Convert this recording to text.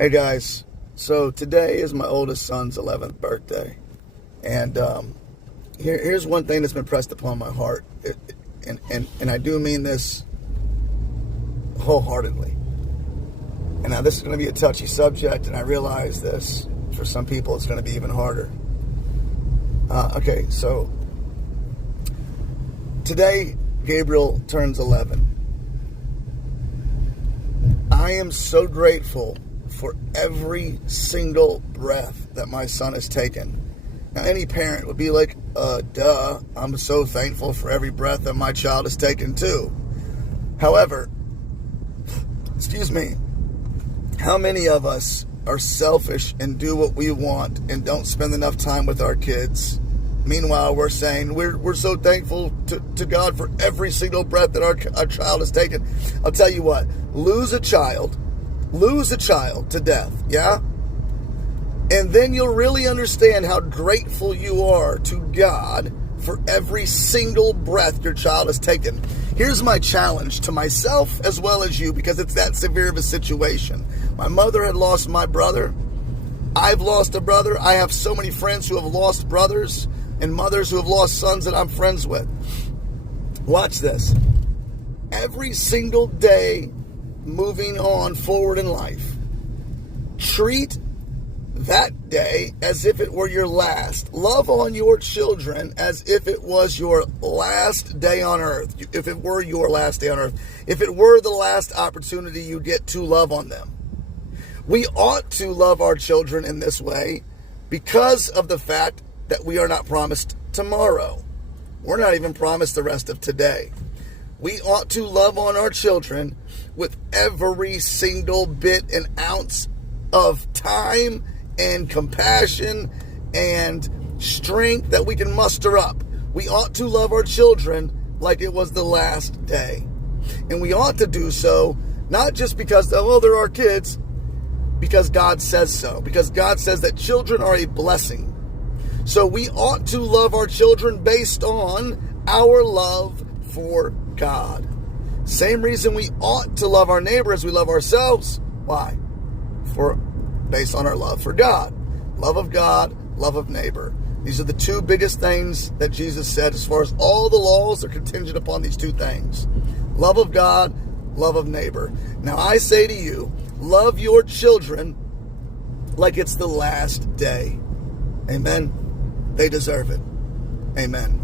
Hey guys, so today is my oldest son's 11th birthday, and here's one thing that's been pressed upon my heart, and I do mean this wholeheartedly. And now this is going to be a touchy subject, and I realize this. For some people, it's going to be even harder. Okay, so today Gabriel turns 11. I am so grateful for every single breath that my son has taken. Now, any parent would be like, duh, I'm so thankful for every breath that my child has taken too. However, excuse me, how many of us are selfish and do what we want and don't spend enough time with our kids? Meanwhile, we're saying we're so thankful to God for every single breath that our child has taken. I'll tell you what, lose a child to death, yeah? And then you'll really understand how grateful you are to God for every single breath your child has taken. Here's my challenge to myself as well as you, because it's that severe of a situation. My mother had lost my brother. I've lost a brother. I have so many friends who have lost brothers and mothers who have lost sons that I'm friends with. Watch this. Every single day moving on forward in life, treat that day as if it were your last. Love on your children as if it was your last day on earth. If it were your last day on earth. If it were the last opportunity you get to love on them. We ought to love our children in this way because of the fact that we are not promised tomorrow. We're not even promised the rest of today. We ought to love on our children with every single bit and ounce of time and compassion and strength that we can muster up. We ought to love our children like it was the last day. And we ought to do so not just because, they're our kids, because God says so. Because God says that children are a blessing. So we ought to love our children based on our love for God. Same reason we ought to love our neighbor as we love ourselves. Why? Based on our love for God. Love of God, love of neighbor. These are the two biggest things that Jesus said as far as all the laws are contingent upon these two things. Love of God, love of neighbor. Now I say to you, love your children like it's the last day. Amen. They deserve it. Amen.